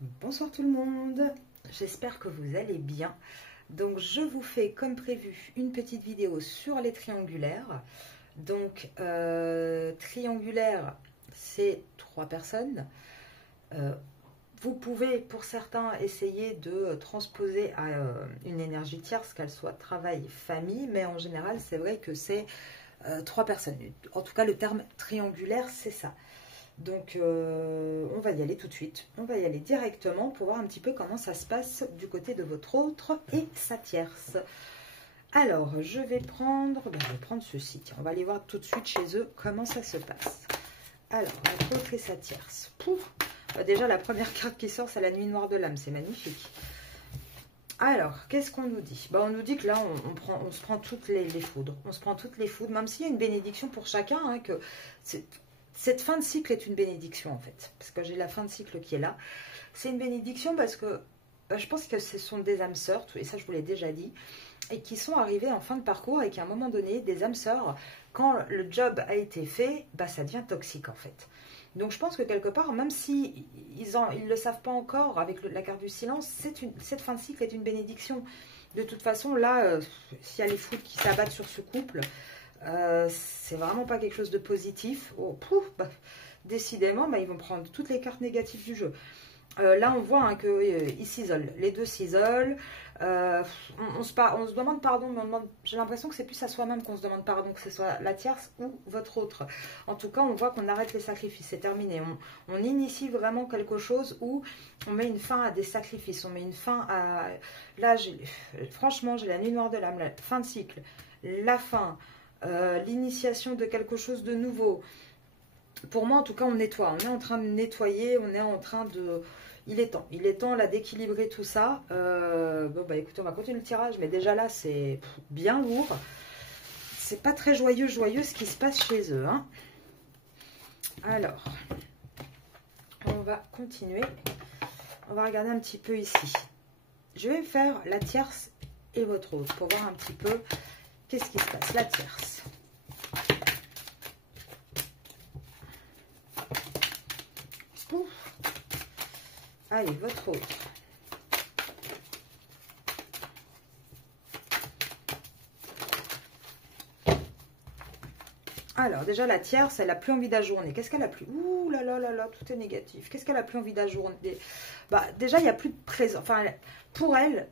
Bonsoir tout le monde, j'espère que vous allez bien. Donc je vous fais comme prévu une petite vidéo sur les triangulaires. Donc triangulaire, c'est 3 personnes. Vous pouvez pour certains essayer de transposer à une énergie tierce, qu'elle soit travail, famille, mais en général c'est vrai que c'est 3 personnes. En tout cas le terme triangulaire c'est ça. Donc on va y aller tout de suite, on va y aller directement pour voir un petit peu comment ça se passe du côté de votre autre et sa tierce. Alors je vais prendre ceci, tiens, on va aller voir tout de suite chez eux comment ça se passe. Alors votre autre et sa tierce. Pouf, déjà la première carte qui sort c'est la nuit noire de l'âme, c'est magnifique. Alors, qu'est-ce qu'on nous dit? On nous dit que là, on se prend toutes les foudres. On se prend toutes les foudres, même s'il y a une bénédiction pour chacun, hein, que cette fin de cycle est une bénédiction, en fait. Parce que j'ai la fin de cycle qui est là. C'est une bénédiction parce que je pense que ce sont des âmes sœurs, et ça, je vous l'ai déjà dit, et qui sont arrivées en fin de parcours et qu'à un moment donné, des âmes sœurs, quand le job a été fait, ça devient toxique, en fait. Donc je pense que quelque part, même si ils ne le savent pas encore avec la carte du silence, cette fin de cycle est une bénédiction. De toute façon, là, s'il y a les foudres qui s'abattent sur ce couple, c'est vraiment pas quelque chose de positif. Oh, pouf, décidément, ils vont prendre toutes les cartes négatives du jeu. Là, on voit qu'ils s'isolent. Les deux s'isolent. On se demande pardon, mais j'ai l'impression que c'est plus à soi-même qu'on se demande pardon, que ce soit la tierce ou votre autre. En tout cas, on voit qu'on arrête les sacrifices, c'est terminé. On initie vraiment quelque chose où on met une fin à des sacrifices, on met une fin à... Là, franchement, j'ai la nuit noire de l'âme, la fin de cycle, la fin, l'initiation de quelque chose de nouveau. Pour moi, en tout cas, on nettoie. On est en train de nettoyer, on est en train de... Il est temps là d'équilibrer tout ça. Écoutez, on va continuer le tirage, mais déjà là, c'est bien lourd. C'est pas très joyeux ce qui se passe chez eux. Hein. Alors, on va continuer. On va regarder un petit peu ici. Je vais faire la tierce et votre autre pour voir un petit peu qu'est-ce qui se passe. La tierce. Pouf. Allez, votre autre. Alors, déjà, la tierce, elle n'a plus envie d'ajourner. Qu'est-ce qu'elle a plus? Ouh là là là là, tout est négatif. Qu'est-ce qu'elle a plus envie d'ajourner? Déjà, il n'y a plus de présent. Enfin, pour elle,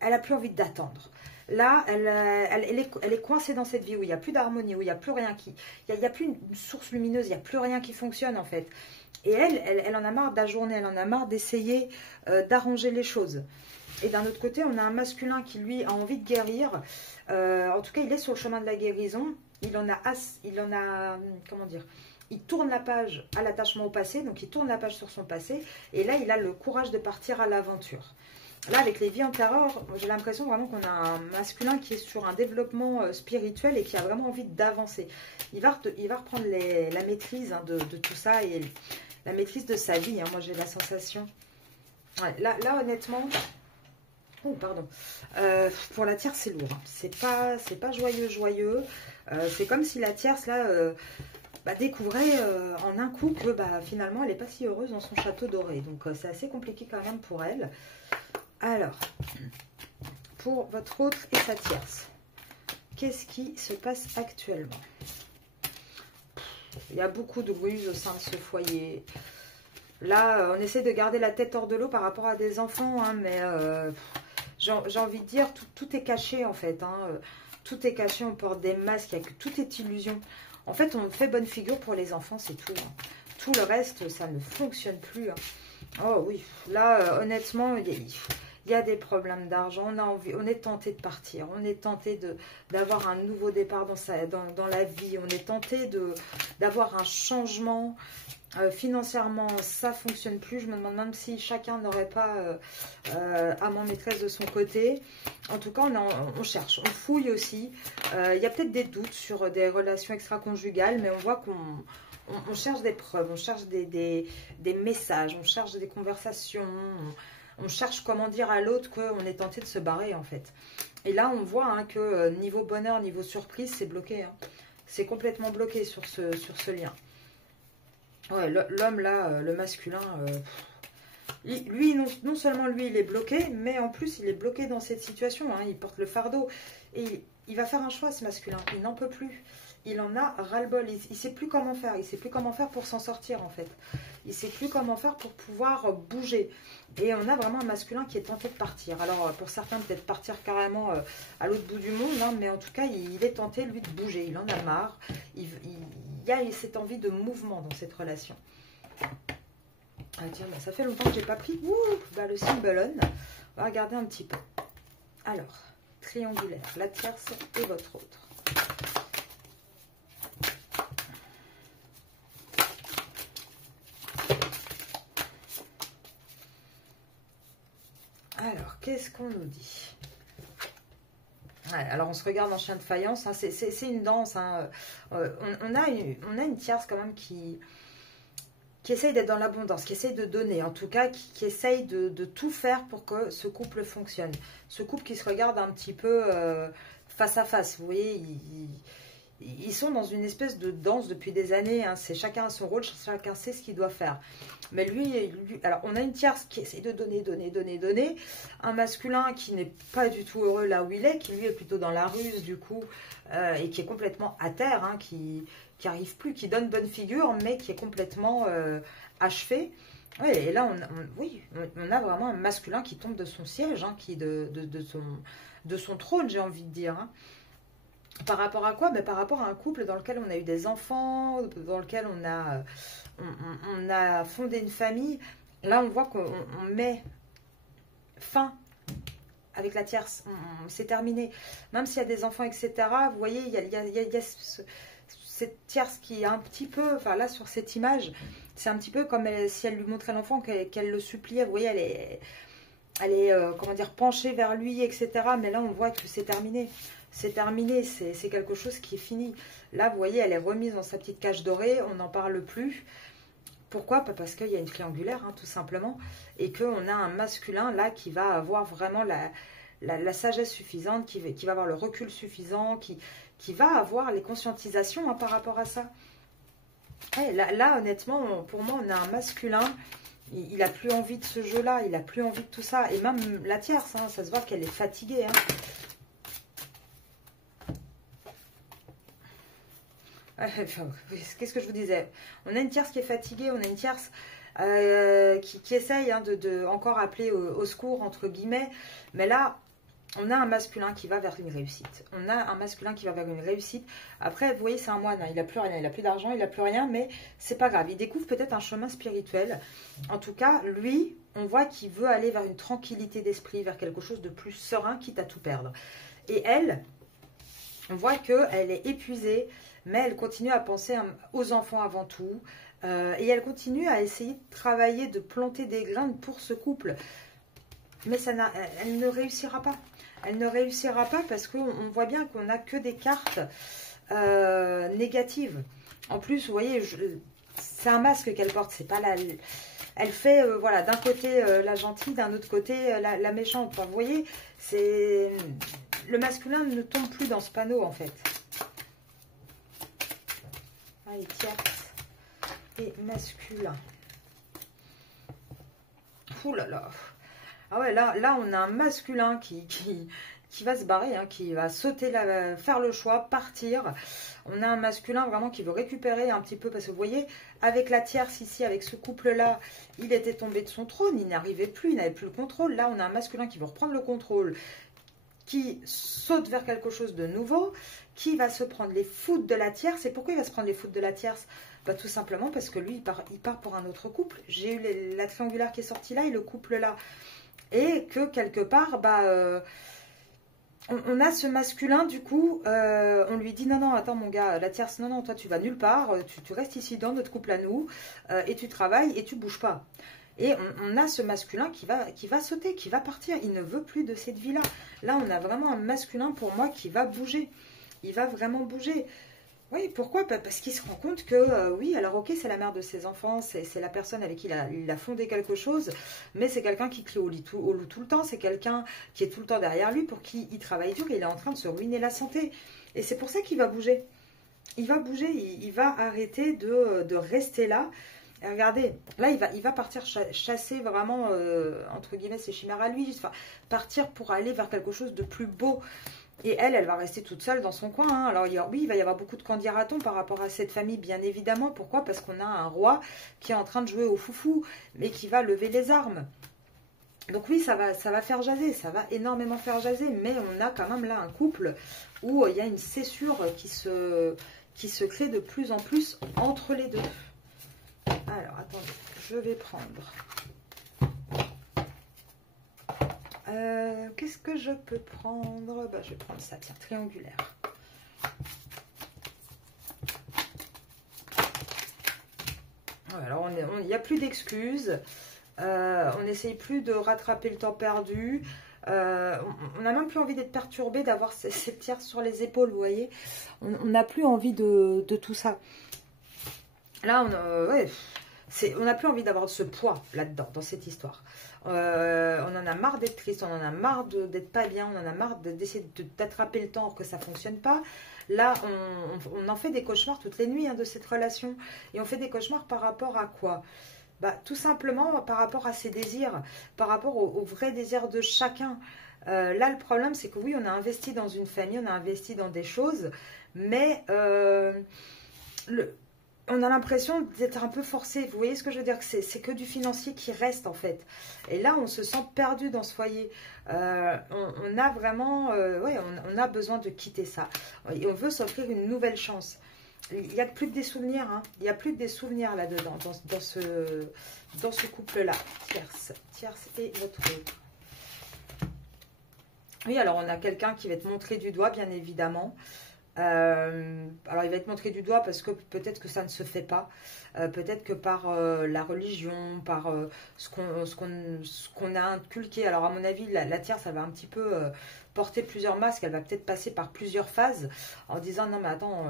elle n'a plus envie d'attendre. Là, elle est coincée dans cette vie où il n'y a plus d'harmonie, où il n'y a plus rien qui... Il n'y a plus une source lumineuse, il n'y a plus rien qui fonctionne, en fait. Et elle en a marre d'ajourner, elle en a marre d'essayer d'arranger les choses. Et d'un autre côté, on a un masculin qui, lui, a envie de guérir. En tout cas, il est sur le chemin de la guérison. Comment dire, il tourne la page à l'attachement au passé, donc il tourne la page sur son passé. Et là, il a le courage de partir à l'aventure. Là, avec les vies antérieures, j'ai l'impression vraiment qu'on a un masculin qui est sur un développement spirituel et qui a vraiment envie d'avancer. Il va reprendre la maîtrise de tout ça et la maîtrise de sa vie. Hein. Moi, j'ai la sensation... Ouais, là, honnêtement... Oh, pardon. Pour la tierce, c'est lourd. Hein. C'est pas joyeux. C'est comme si la tierce, là, découvrait en un coup que finalement, elle n'est pas si heureuse dans son château doré. Donc, c'est assez compliqué quand même pour elle. Alors, pour votre autre et sa tierce, qu'est-ce qui se passe actuellement? Il y a beaucoup de ruse au sein de ce foyer. Là, on essaie de garder la tête hors de l'eau par rapport à des enfants, hein, mais j'ai envie de dire, tout est caché en fait. Hein, tout est caché, on porte des masques, tout est illusion. En fait, on fait bonne figure pour les enfants, c'est tout. Hein. Tout le reste, ça ne fonctionne plus. Hein. Oh oui, là, honnêtement, il y a des problèmes d'argent, on est tenté de partir, on est tenté d'avoir un nouveau départ dans la vie, on est tenté d'avoir un changement. Financièrement, ça ne fonctionne plus. Je me demande même si chacun n'aurait pas amant maîtresse de son côté. En tout cas, on cherche, on fouille aussi. Il y a peut-être des doutes sur des relations extra-conjugales, mais on voit qu'on cherche des preuves, on cherche des messages, on cherche des conversations, on cherche comment dire à l'autre qu'on est tenté de se barrer en fait. Et là, on voit hein, que niveau bonheur, niveau surprise, c'est bloqué. Hein. C'est complètement bloqué sur ce lien. Ouais, l'homme là, le masculin, Lui, non seulement lui, il est bloqué, mais en plus, il est bloqué dans cette situation. Hein, il porte le fardeau. Et il va faire un choix, ce masculin. Il n'en peut plus. Il en a ras-le-bol. Il ne sait plus comment faire. Il ne sait plus comment faire pour s'en sortir, en fait. Il ne sait plus comment faire pour pouvoir bouger. Et on a vraiment un masculin qui est tenté de partir. Alors, pour certains, peut-être partir carrément à l'autre bout du monde. Hein, mais en tout cas, il est tenté, lui, de bouger. Il en a marre. Il y a cette envie de mouvement dans cette relation. Ah tiens, bah, ça fait longtemps que j'ai pas pris bah, le Symbolon. On va regarder un petit peu. Alors, triangulaire, la tierce et votre autre. Alors, qu'est-ce qu'on nous dit? Ouais, alors, on se regarde en chien de faïence. Hein, c'est une danse. Hein. On a une tierce quand même qui essaye d'être dans l'abondance, qui essaye de donner, en tout cas, qui essaye de tout faire pour que ce couple fonctionne. Ce couple qui se regarde un petit peu face à face, vous voyez, ils sont dans une espèce de danse depuis des années, hein, c'est chacun a son rôle, chacun sait ce qu'il doit faire. Mais lui, alors on a une tierce qui essaie de donner, un masculin qui n'est pas du tout heureux là où il est, qui lui est plutôt dans la ruse du coup, et qui est complètement à terre, hein, qui arrive plus, qui donne bonne figure, mais qui est complètement achevé. Ouais, et là, on a vraiment un masculin qui tombe de son siège, hein, de son trône, j'ai envie de dire. Hein. Par rapport à quoi? Ben, par rapport à un couple dans lequel on a eu des enfants, dans lequel on a fondé une famille. Là, on voit qu'on met fin avec la tierce. C'est terminé. Même s'il y a des enfants, etc., vous voyez, il y a cette tierce qui est un petit peu, enfin là sur cette image, c'est un petit peu comme si elle lui montrait l'enfant, qu'elle le suppliait, vous voyez, elle est comment dire, penchée vers lui, etc. Mais là on voit que c'est terminé, c'est quelque chose qui est fini. Là vous voyez, elle est remise dans sa petite cage dorée, on n'en parle plus. Pourquoi? Parce qu'il y a une triangulaire, hein, tout simplement, et qu'on a un masculin là qui va avoir vraiment la sagesse suffisante, qui va avoir le recul suffisant, qui va avoir les conscientisations, hein, par rapport à ça. Ouais, là, honnêtement, pour moi, on a un masculin, il n'a plus envie de ce jeu-là, il n'a plus envie de tout ça. Et même la tierce, hein, ça se voit qu'elle est fatiguée. Hein. Qu'est-ce que je vous disais? On a une tierce qui est fatiguée, on a une tierce qui essaye, hein, de encore appeler au secours, entre guillemets. Mais là, on a un masculin qui va vers une réussite. On a un masculin qui va vers une réussite. Après, vous voyez, c'est un moine. Hein. Il n'a plus rien. Il n'a plus d'argent. Il n'a plus rien. Mais c'est pas grave. Il découvre peut-être un chemin spirituel. En tout cas, lui, on voit qu'il veut aller vers une tranquillité d'esprit, vers quelque chose de plus serein, quitte à tout perdre. Et elle, on voit qu'elle est épuisée, mais elle continue à penser aux enfants avant tout. Et elle continue à essayer de travailler, de planter des graines pour ce couple. Mais elle ne réussira pas. Elle ne réussira pas parce qu'on voit bien qu'on n'a que des cartes négatives. En plus, vous voyez, c'est un masque qu'elle porte. C'est pas elle fait, voilà, d'un côté la gentille, d'un autre côté la méchante. Enfin, vous voyez, le masculin ne tombe plus dans ce panneau, en fait. Allez, tierce et masculin. Ouh là là. Ah ouais, là, on a un masculin qui va se barrer, hein, qui va sauter, faire le choix, partir. On a un masculin vraiment qui veut récupérer un petit peu, parce que vous voyez, avec la tierce ici, avec ce couple-là, il était tombé de son trône, il n'arrivait plus, il n'avait plus le contrôle. Là, on a un masculin qui veut reprendre le contrôle, qui saute vers quelque chose de nouveau, qui va se prendre les foudres de la tierce. Et pourquoi il va se prendre les foudres de la tierce? Bah, tout simplement parce que lui, il part pour un autre couple. J'ai eu la triangulaire qui est sortie là et le couple là. Et que quelque part, bah, on a ce masculin, du coup, on lui dit, non, attends mon gars, la tierce, non, toi tu vas nulle part, tu restes ici dans notre couple à nous, et tu travailles et tu bouges pas. Et on a ce masculin qui va sauter, qui va partir, il ne veut plus de cette vie-là. Là, on a vraiment un masculin, pour moi, qui va bouger. Il va vraiment bouger. Oui, pourquoi? Parce qu'il se rend compte que, oui, alors ok, c'est la mère de ses enfants, c'est la personne avec qui il a fondé quelque chose, mais c'est quelqu'un qui crie au loup tout le temps, c'est quelqu'un qui est tout le temps derrière lui, pour qui il travaille dur, et il est en train de se ruiner la santé. Et c'est pour ça qu'il va bouger. Il va bouger, il va arrêter de rester là. Et regardez, là, il va partir chasser vraiment, entre guillemets, ses chimères à lui. Enfin, partir pour aller vers quelque chose de plus beau. Et elle va rester toute seule dans son coin. Hein. Alors, oui, il va y avoir beaucoup de candidatons par rapport à cette famille, bien évidemment. Pourquoi? Parce qu'on a un roi qui est en train de jouer au foufou, mais qui va lever les armes. Donc oui, ça va faire jaser, ça va énormément faire jaser. Mais on a quand même là un couple où il y a une césure qui se crée de plus en plus entre les deux. Alors, attendez, je vais prendre... qu'est-ce que je peux prendre? Bah, je vais prendre ça, tiens, triangulaire. Alors, il n'y a plus d'excuses. On n'essaye plus de rattraper le temps perdu. On n'a même plus envie d'être perturbé, d'avoir cette tierce sur les épaules, vous voyez. On n'a plus envie de tout ça. Là, on n'a plus envie d'avoir ce poids là-dedans, dans cette histoire. On en a marre d'être triste, on en a marre d'être pas bien, on en a marre d'essayer d'attraper le temps que ça ne fonctionne pas. Là, on en fait des cauchemars toutes les nuits, hein, de cette relation. Et on fait des cauchemars par rapport à quoi? Bah, tout simplement par rapport à ses désirs, par rapport aux vrais désirs de chacun. Là, le problème, c'est que oui, on a investi dans une famille, on a investi dans des choses, mais on a l'impression d'être un peu forcé. Vous voyez ce que je veux dire? C'est que du financier qui reste, en fait. Et là, on se sent perdu dans ce foyer. On a vraiment... on a besoin de quitter ça. Et on veut s'offrir une nouvelle chance. Il n'y a plus que des souvenirs. Hein. Il n'y a plus que des souvenirs là-dedans, dans ce couple-là. Tierce et votre autre. Oui, alors on a quelqu'un qui va être montré du doigt, bien évidemment. Alors il va être montré du doigt parce que peut-être que ça ne se fait pas, peut-être que par la religion, par ce qu'on a inculqué. Alors à mon avis la tierce, ça va un petit peu porter plusieurs masques, elle va peut-être passer par plusieurs phases en disant non mais attends,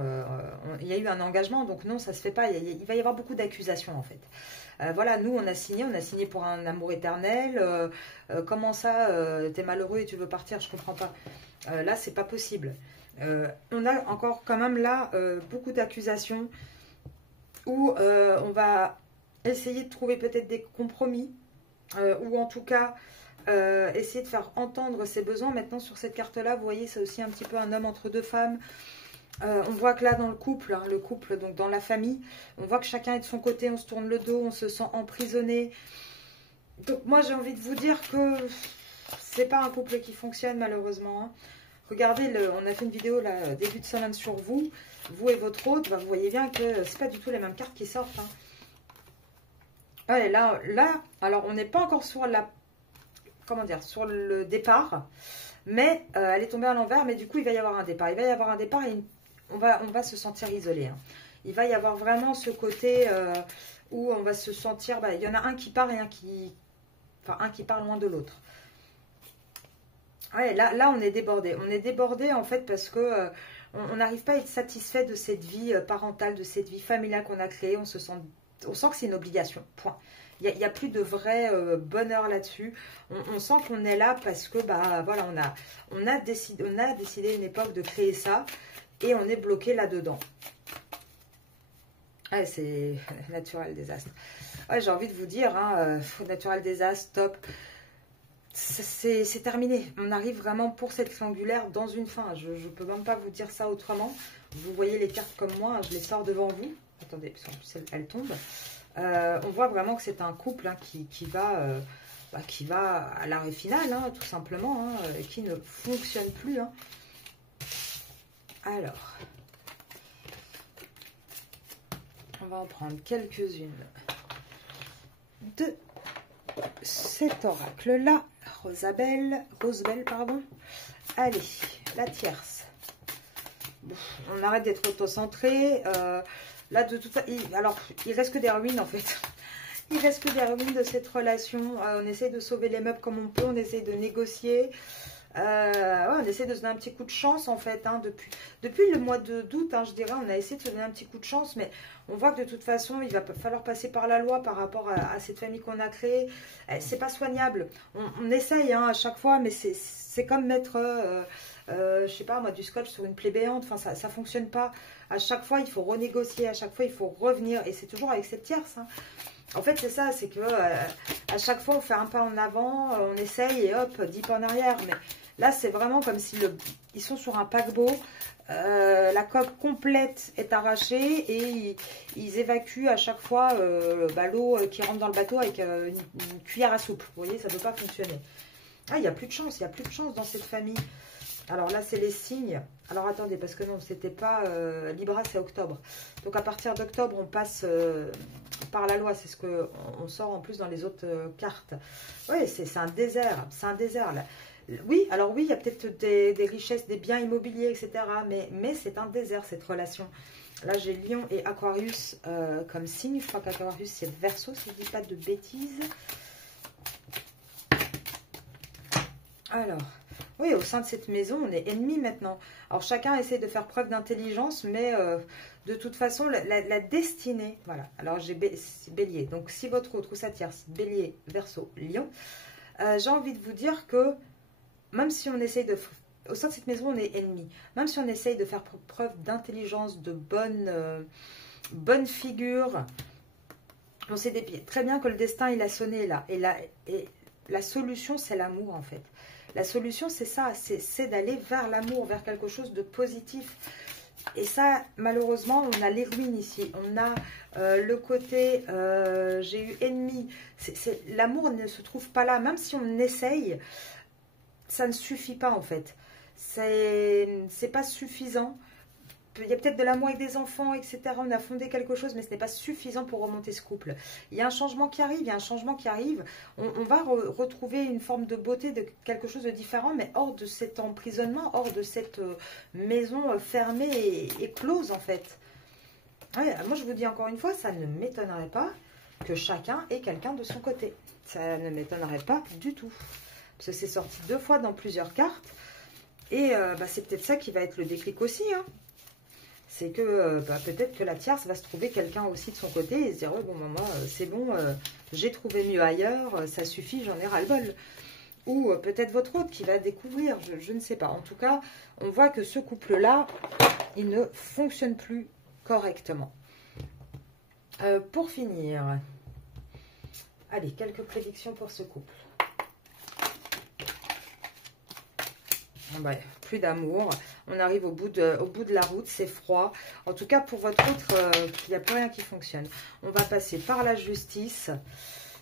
il y a eu un engagement donc non ça se fait pas, il va y avoir beaucoup d'accusations en fait. Voilà, nous on a signé pour un amour éternel, comment ça t'es malheureux et tu veux partir, je comprends pas. Là c'est pas possible. On a encore quand même là beaucoup d'accusations où on va essayer de trouver peut-être des compromis ou en tout cas essayer de faire entendre ses besoins. Maintenant sur cette carte là vous voyez c'est aussi un petit peu un homme entre deux femmes. On voit que là dans le couple, hein, donc dans la famille, on voit que chacun est de son côté, on se tourne le dos, on se sent emprisonné. Donc moi j'ai envie de vous dire que c'est pas un couple qui fonctionne malheureusement, hein. Regardez, on a fait une vidéo là, début de semaine sur vous et votre autre, bah, vous voyez bien que c'est pas du tout les mêmes cartes qui sortent. Hein. Ouais, là, alors on n'est pas encore sur sur le départ, mais elle est tombée à l'envers, mais du coup il va y avoir un départ. Il va y avoir un départ et on va se sentir isolé. Hein. Il va y avoir vraiment ce côté où on va se sentir, il y en a un qui part et un qui part loin de l'autre. Ouais, là, on est débordé. On est débordé en fait parce que on n'arrive pas à être satisfait de cette vie parentale, de cette vie familiale qu'on a créée. On sent que c'est une obligation. Point. Il n'y a plus de vrai bonheur là-dessus. On sent qu'on est là parce que voilà, on a décidé à une époque de créer ça et on est bloqué là-dedans. Ouais, c'est naturel désastre. Ouais, j'ai envie de vous dire, hein, naturel désastre, stop. C'est terminé. On arrive vraiment pour cette triangulaire dans une fin. Je ne peux même pas vous dire ça autrement. Vous voyez les cartes comme moi, je les sors devant vous. Attendez, parce qu'en plus elles tombent. On voit vraiment que c'est un couple hein, qui va à l'arrêt final, hein, tout simplement, hein, et qui ne fonctionne plus. Hein. Alors, on va en prendre quelques-unes de cet oracle-là. Rosebelle, pardon. Allez, la tierce. Bon, on arrête d'être auto-centré. Là, de toute façon, il reste que des ruines, en fait. Il reste que des ruines de cette relation. On essaye de sauver les meubles comme on peut. On essaye de négocier. Ouais, on essaie de se donner un petit coup de chance en fait. Hein, depuis le mois d'août, hein, je dirais, on a essayé de se donner un petit coup de chance. Mais on voit que de toute façon, il va falloir passer par la loi par rapport à cette famille qu'on a créée. C'est pas soignable. On essaye hein, à chaque fois, mais c'est comme mettre, je sais pas moi, du scotch sur une plaie béante. Enfin, ça fonctionne pas. À chaque fois, il faut renégocier. À chaque fois, il faut revenir. Et c'est toujours avec cette tierce. Hein. En fait, c'est ça, c'est que à chaque fois, on fait un pas en avant, on essaye et hop, 10 pas en arrière. Mais là, c'est vraiment comme si ils sont sur un paquebot, la coque complète est arrachée et ils évacuent à chaque fois l'eau qui rentre dans le bateau avec une cuillère à soupe. Vous voyez, ça ne peut pas fonctionner. Ah, il n'y a plus de chance, il n'y a plus de chance dans cette famille. Alors là, c'est les signes. Alors attendez, parce que non, c'était pas Libra, c'est octobre. Donc à partir d'octobre, on passe par la loi. C'est ce qu'on sort en plus dans les autres cartes. Oui, c'est un désert. C'est un désert. Là. Oui, alors oui, il y a peut-être des richesses, des biens immobiliers, etc. Mais c'est un désert, cette relation. Là, j'ai Lion et Aquarius comme signe. Je crois qu'Aquarius, c'est Verseau, si je ne dis pas de bêtises. Alors... Oui, au sein de cette maison, on est ennemis maintenant. Alors, chacun essaie de faire preuve d'intelligence, mais de toute façon, la destinée... Voilà, alors j'ai Bélier. Donc, si votre autre ou sa tierce, Bélier, Verseau, Lion, j'ai envie de vous dire que même si on essaye de... Au sein de cette maison, on est ennemis. Même si on essaye de faire preuve d'intelligence, de bonne figure, on sait très bien que le destin, il a sonné là. Et la solution, c'est l'amour, en fait. La solution, c'est ça, c'est d'aller vers l'amour, vers quelque chose de positif. Et ça, malheureusement, on a les ruines ici. On a le côté, j'ai eu ennemi. L'amour ne se trouve pas là. Même si on essaye, ça ne suffit pas, en fait. C'est pas suffisant. Il y a peut-être de l'amour avec des enfants, etc. On a fondé quelque chose, mais ce n'est pas suffisant pour remonter ce couple. Il y a un changement qui arrive, il y a un changement qui arrive. On va retrouver une forme de beauté, de quelque chose de différent, mais hors de cet emprisonnement, hors de cette maison fermée et close, en fait. Ouais, moi, je vous dis encore une fois, ça ne m'étonnerait pas que chacun ait quelqu'un de son côté. Ça ne m'étonnerait pas du tout. Parce que c'est sorti 2 fois dans plusieurs cartes. Et c'est peut-être ça qui va être le déclic aussi, hein. C'est que peut-être que la tierce va se trouver quelqu'un aussi de son côté et se dire, ouais, bon, maman, c'est bon, j'ai trouvé mieux ailleurs, ça suffit, j'en ai ras-le-bol. Ou peut-être votre autre qui va découvrir, je ne sais pas. En tout cas, on voit que ce couple-là, il ne fonctionne plus correctement. Pour finir, allez, quelques prédictions pour ce couple. Plus d'amour, on arrive au bout de la route, c'est froid. En tout cas, pour votre autre, il n'y a plus rien qui fonctionne. On va passer par la justice.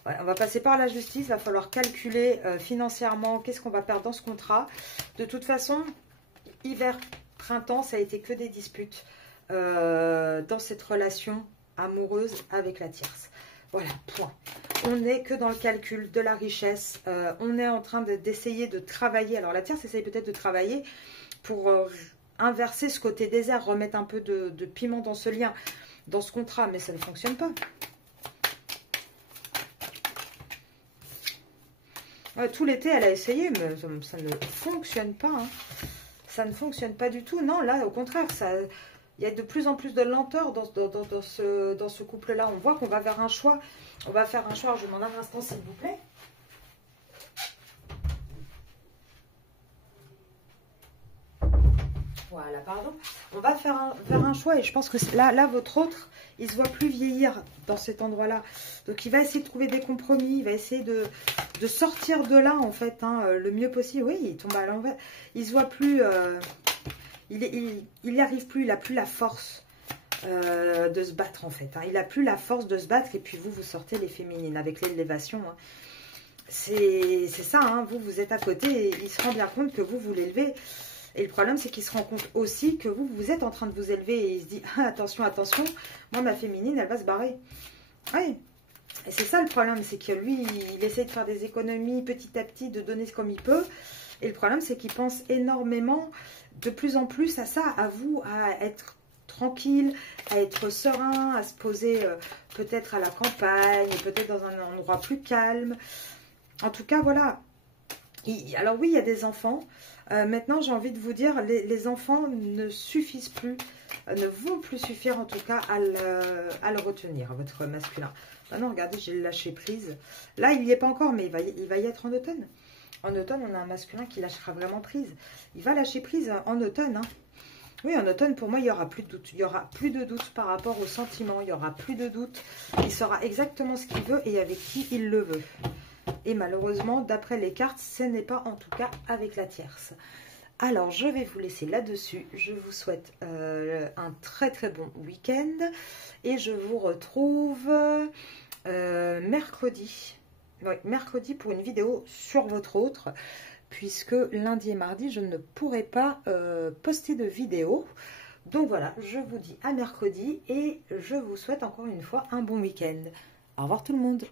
Ouais, on va passer par la justice, il va falloir calculer financièrement qu'est-ce qu'on va perdre dans ce contrat. De toute façon, hiver, printemps, ça a été que des disputes dans cette relation amoureuse avec la tierce. Voilà, point. On n'est que dans le calcul de la richesse. On est en train d'essayer de travailler. Alors la tierce essaye peut-être de travailler pour inverser ce côté désert, remettre un peu de piment dans ce lien, dans ce contrat, mais ça ne fonctionne pas. Tout l'été, elle a essayé, mais ça ne fonctionne pas. Hein. Ça ne fonctionne pas du tout. Non, là, au contraire, il y a de plus en plus de lenteur dans ce couple-là. On voit qu'on va vers un choix. On va faire un choix. Je vous demande un instant, s'il vous plaît. Voilà, pardon. On va faire vers un choix et je pense que là, votre autre, il ne se voit plus vieillir dans cet endroit-là. Donc, il va essayer de trouver des compromis. Il va essayer de sortir de là, en fait, hein, le mieux possible. Oui, il tombe à l'envers. Il ne se voit plus... il n'y arrive plus. Il n'a plus la force de se battre, en fait. Hein. Il n'a plus la force de se battre. Et puis, vous sortez les féminines avec l'élévation. Hein. C'est ça, hein. Vous êtes à côté et il se rend bien compte que vous l'élevez. Et le problème, c'est qu'il se rend compte aussi que vous êtes en train de vous élever. Et il se dit, ah, attention, attention, moi, ma féminine, elle va se barrer. Oui. Et c'est ça le problème, c'est que lui, il essaie de faire des économies petit à petit, de donner comme il peut. Et le problème, c'est qu'il pense énormément, de plus en plus à ça, à vous, à être tranquille, à être serein, à se poser peut-être à la campagne, peut-être dans un endroit plus calme. En tout cas, voilà. Alors oui, il y a des enfants. Maintenant, j'ai envie de vous dire, les enfants ne suffisent plus, ne vont plus suffire en tout cas à le retenir, votre masculin. Maintenant, regardez, j'ai lâché prise. Là, il n'y est pas encore, mais il va y être en automne. En automne, on a un masculin qui lâchera vraiment prise. Il va lâcher prise en automne, hein. Oui, en automne, pour moi, il n'y aura plus de doute. Il n'y aura plus de doute par rapport aux sentiments. Il n'y aura plus de doute. Il saura exactement ce qu'il veut et avec qui il le veut. Et malheureusement, d'après les cartes, ce n'est pas en tout cas avec la tierce. Alors, je vais vous laisser là-dessus. Je vous souhaite un très très bon week-end. Et je vous retrouve mercredi. Oui, mercredi pour une vidéo sur votre autre. Puisque lundi et mardi, je ne pourrai pas poster de vidéo. Donc voilà, je vous dis à mercredi. Et je vous souhaite encore une fois un bon week-end. Au revoir tout le monde.